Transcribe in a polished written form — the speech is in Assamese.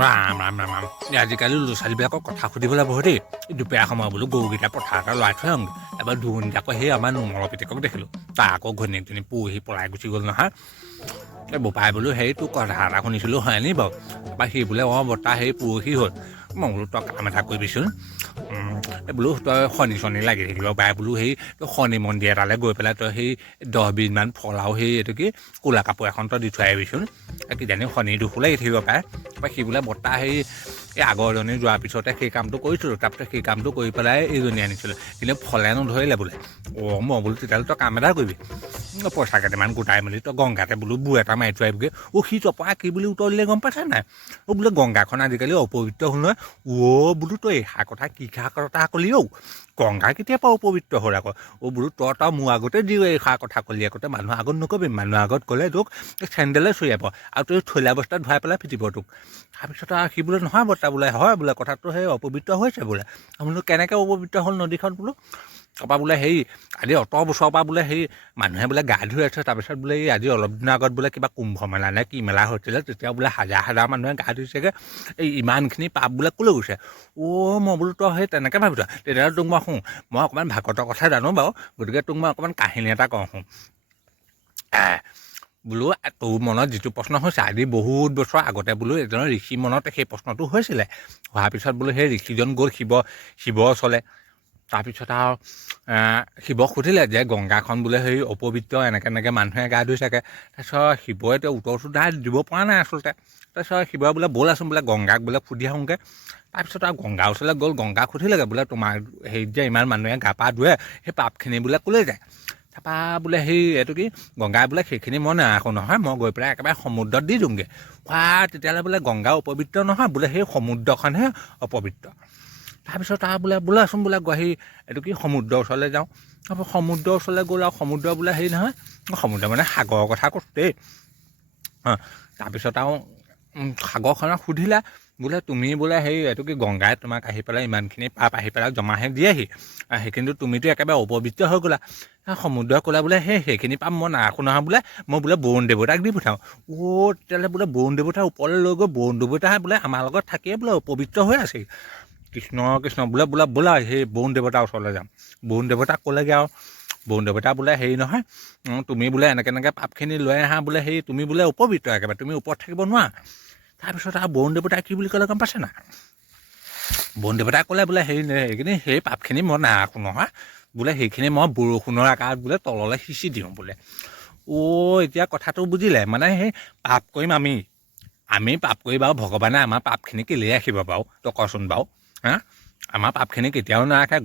ৰাম ৰাম ৰাম ৰাম আজিকালি ল'ৰা ছোৱালীবিলাকক কথা সুধিবলৈ বহু দেই দুপৰীয়া সময় বোলো গৰুকেইটা পথাৰতে লৰাই থৈ আহোঁ এবাৰ দুৰণিত আকৌ সেই আমাৰ নোমলৰ পিতেকক দেখিলোঁ তাৰ আকৌ ঘৈণীয়েকজনী পৰহি পলাই গুচি গ'ল নহয় এই বোপাই বোলো সেই তোৰ কথা এটা শুনিছিলোঁ হয়নি বাৰু তাৰপৰা সি বোলে অঁ বৰ্তা সেই পৰহি হ'ল মই বোলো তই কাম এটা কৰিবিচোন এই বোলো তই শনি চনি লাগি থাকিব পাৰে বোলো সেই তই শনি মন্দিৰ এটালৈ গৈ পেলাই তই সেই 10-20মান ফল আৰু সেই এইটো কি ক'লা কাপোৰ এখন তই দি থৈ আহিবিচোন কিজানি শনি দুখো লাগি থাকিব পাৰে তাৰপৰা সি বোলে বৰ্তা সেই এই আগৰজনী যোৱাৰ পিছতে সেই কামটো কৰিছিলোঁ তাৰপিছত সেই কামটো কৰি পেলাই এইজনী আনিছিলোঁ কিন্তু ফলে নধৰিলে বোলে অঁ মই বোলো তেতিয়াহ'লে তই কাম এটা কৰিবি পইচা কেইটামান গোটাই মেলি তই গংগাতে বোলো বু এটা মাৰি থৈ আহিবগৈ সি চপৰা কি বুলি উত্তৰ দিলে গম পাইছা নাই বোলে গংগাখন আজিকালি অপবিত্ৰ হ'ল নহয় বোলো তই এষাৰ কথা কি কথা ক'লি গংগা কেতিয়াবা অপবিত্ৰ হ'ল আকৌ বোলো তই মোৰ আগতে দি এষাৰ কথা ক'লি আগতে মানুহৰ আগত নকবি মানুহৰ আগত ক'লে তোক চেণ্ডেলে চুৰিয়াব আৰু তই থৈলা বস্তাত ভৰাই পেলাই পিটিব তোক তাৰপিছত আৰু সি বোলে নহয় বৰ্তা বোলে হয় বোলে কথাটো সেই অপবিত্ৰ হৈছে বোলে বোলো কেনেকৈ অপবিত্ৰ হ'ল নদীখন বোলো তাৰপৰা বোলে সেই আজি অত বছৰৰ পৰা বোলে সেই মানুহে বোলে গা ধুই আছে তাৰপিছত বোলে এই আজি অলপ দিনৰ আগত বোলে কিবা কুম্ভ মেলা নে কি মেলা হৈছিলে তেতিয়া বোলে হাজাৰ হাজাৰ মানুহে গা ধুইছেগৈ এই ইমানখিনি পাপ বোলে ক'লৈ গৈছে মই বোলো তই সেই তেনেকৈ ভাবিছ তেতিয়াহ'লে তোক মই শুওঁ মই অকণমান ভাগৱতৰ কথা জানো বাৰু গতিকে তোক মই অকণমান কাহিনী এটা কওঁ শুন বোলো তোৰ মনত যিটো প্ৰশ্ন হৈছে আজি বহুত বছৰ আগতে বোলো এজনৰ ঋষি মনত সেই প্ৰশ্নটো হৈছিলে হোৱাৰ পিছত বোলো সেই ঋষিজন গ'ল শিৱৰ ওচৰলৈ তাৰপিছত আৰু শিৱক সুধিলে যে গংগাখন বোলে সেই অপবিত্ৰ এনেকৈ মানুহে গা ধুই থাকে তাৰপিছত শিৱই এতিয়া উত্তৰটো দিব পৰা নাই আচলতে তাৰপিছত শিৱই বোলে ব'ল আছোন বোলে গংগাক বোলে সুধি আহোঁগৈ তাৰপিছত আৰু গংগাৰ ওচৰলৈ গ'ল গংগাক সুধিলেগৈ বোলে তোমাৰ হেৰিত যে ইমান মানুহে গা পা ধুৱে সেই পাপখিনি বোলে ক'লৈ যায় তাৰপৰা বোলে সেই এইটো কি গংগাই বোলে সেইখিনি মই নাৰাখোঁ নহয় মই গৈ পেলাই একেবাৰে সমুদ্ৰত দি দিওঁগৈ তেতিয়াহ'লে বোলে গংগা অপবিত্ৰ নহয় বোলে সেই সমুদ্ৰখনহে অপবিত্ৰ তাৰপিছত আৰু বোলে আছোন বোলে সেই এইটো কি সমুদ্ৰৰ ওচৰলৈ যাওঁ তাৰপৰা সমুদ্ৰৰ ওচৰলৈ গ'ল আৰু সমুদ্ৰ বোলে হেৰি নহয় সমুদ্ৰ মানে সাগৰৰ কথা কৈছোঁ দেই তাৰপিছত আৰু সাগৰখনক সুধিলা বোলে তুমি বোলে সেই এইটো কি গংগাই তোমাক আহি পেলাই ইমানখিনি পাপ আহি পেলাই জমাহে দিয়েহি কিন্তু তুমিতো একেবাৰে অপবিত্ৰ হৈ গ'লা সমুদ্ৰই ক'লা বোলে সেইখিনি পাপ মই নাৰাখোঁ নহয় বোলে মই বোলে বৰুণ দেৱতাক দি পঠাওঁ তেতিয়াহ'লে বোলে বৰুণ দেৱতাৰ ওপৰলৈ লৈ গৈ বৰুণ দেৱতা বোলে আমাৰ লগত থাকিয়ে বোলে অপবিত্ৰ হৈ আছে কৃষ্ণ কৃষ্ণ বোলা সেই বৰুণ দেৱতাৰ ওচৰলৈ যাম বৰুণ দেৱতাক ক'লেগৈ আৰু বৰুণ দেৱতা বোলে হেৰি নহয় তুমি বোলে এনেকৈ পাপখিনি লৈ আহা বোলে সেই তুমি বোলে অপবিত্ৰ একেবাৰে তুমি ওপৰত থাকিব নোৱাৰা তাৰপিছত আৰু বৰুণ দেৱতাই কি বুলি ক'লে গম পাইছে না বৰুণ দেৱতাই ক'লে বোলে সেইখিনি সেই পাপখিনি মই নাৰাখোঁ নহয় বোলে সেইখিনি মই বৰষুণৰ আকাৰত বোলে তললৈ সিঁচি দিওঁ বোলে এতিয়া কথাটো বুজিলে মানে সেই পাপ কৰিম আমি পাপ কৰি বাৰু ভগৱানে আমাৰ পাপখিনি কেলেই ৰাখিব বাৰু তই কচোন বাৰু আমাৰ পাপখিনি কেতিয়াও নাৰাখে